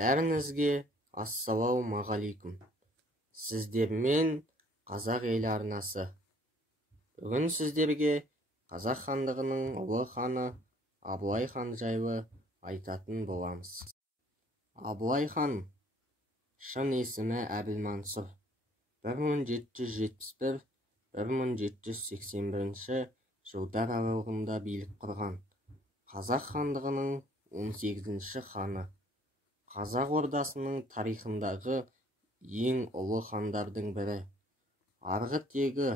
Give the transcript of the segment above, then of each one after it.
Бәріңізге ассалаумағалейкум. Сіздермен қазақ ел арнасы. Бүгін сіздерге қазақ хандығының ұлы ханы Абылай хан жайлы айтатын боламыз. Абылай хан шын есімі Әбілмансұр. 1771-1781 жылдар аралығында билік құрған. Қазақ хандығының 18-ші ханы. Қазақ ордасының тарихындағы ең ұлы хандардың бірі. Арғы тегі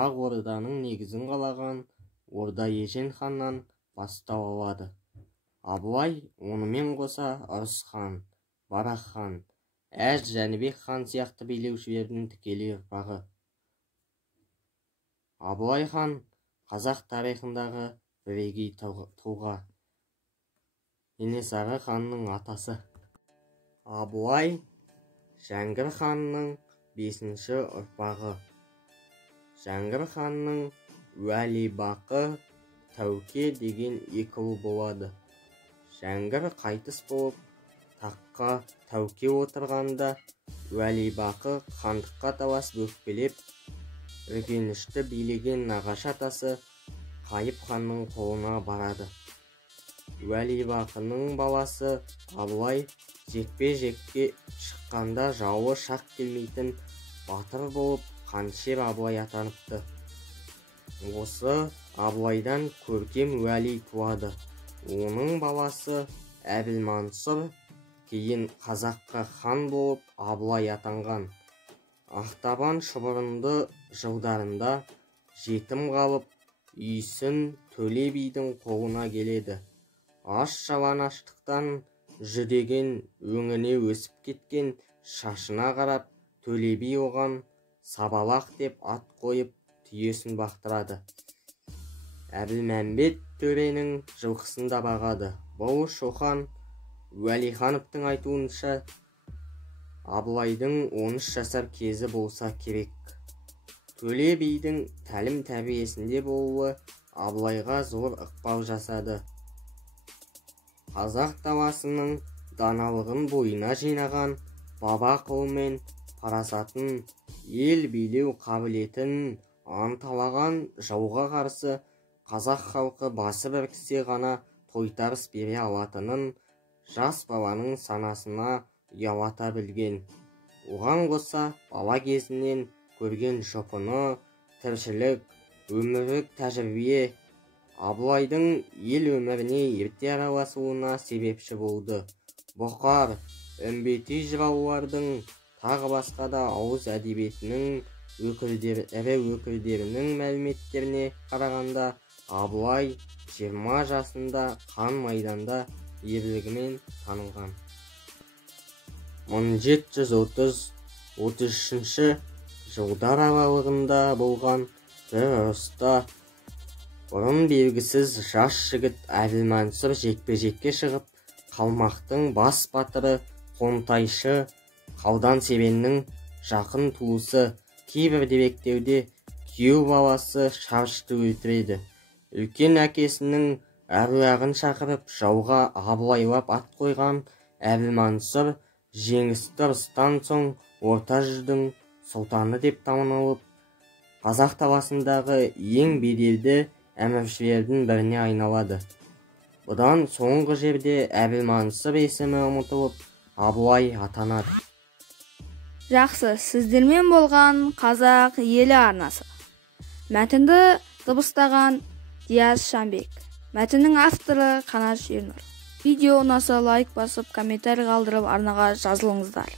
Ақ Орданың негізін қалаған Орда Ежен ханнан бастау алады. Абылай онымен қоса Ырыс хан, Барақ хан, Әз Жәнібек хан сияқты билеушілердің тікелей ұрпағы. Абылай хан қазақ тарихындағы бірегей тұлға. Кенесары ханның атасы. Абылай Жәңгір ханның 5-ші ұрпағы. Жәңгір ханның Уәлибақы, Тәуке деген 2 ұлы болады. Жәңгір қайтыс болып, таққа Тәуке отырғанда, Уәлибақы хандыққа талас өкпелеп, үргенішті билеген нағашы атасы Қайып ханның қолына барады. Уәлибақының баласы Абылай жекпе-жекке шыққанда жауы шақ келмейтін батыр болып қанішер Абылай атаныпты. Осы Абылайдан көркем уәли туады. Оның баласы Әбілмансұр кейін қазаққа хан болып Абылай атанған. Ақтабан шұбырынды жылдарында жетім қалып, үйсін Төле бидің қолына келеді. Аш-жалаңаштықтан жүдеген өңіне өсіп кеткен шашына қарап, Төле би оған Сабалақ деп ат қойып, түйесін бақтырады. Әбілмәмбет төренің жылқысын да бағады. Бұл Шоқан Уәлихановтың айтуынша Абылайдың 13 жасар кезі болса керек. Төле бидің тәлім-тәрбиесінде болуы Абылайға зор ықпал жасады. Қазақ даласының даналығын бойына жинаған, баба ақылымен парасатын, ел билеу қабілетін анталаған жауға қарсы қазақ халқы басы біріксе ғана тойтарыс бере алатынын жас баланың санасына ұялата білген. Оған қоса бала кезінен көрген жұпыны, тіршілік, өмірлік тәжірибе Абылайдың ел өміріне ерте араласуына себепші болды. Бұқар, Үмбетей жыраулардың, тағы басқа да ауыз әдебиетінің ірі өкілдерінің мәліметтеріне қарағанда, Абылай 20 жасында қан майданда ерлігімен танылған. 1730-33 жылдар аралығында болған бір ұрыста бұрын белгісіз жас жігіт Әбілмансұр жекпе-жекке шығып, қалмақтың бас батыры Қонтайшы Қалдан Сереннің жақын туысы, кейбір деректерде күйеу баласы Шарышты өлтіреді. Үлкен әкесінің әруағын шақырып, жауға абылайлап ат қойған Әбілмансұр жеңісті ұрыстан соң орта жүздің сұлтаны деп танылып, қазақ даласындағы ең беделді әміршілердің біріне айналады. Бұдан соңғы жерде Әбілмансұр есімі ұмытылып, Абылай атанады. Жақсы, сіздермен болған қазақ елі арнасы. Мәтінді дыбыстаған Диас Шамбек. Мәтіннің авторы Қанат Шернұр. Видео ұнаса лайк басып, комментарий қалдырып, арнаға жазылыңыздар.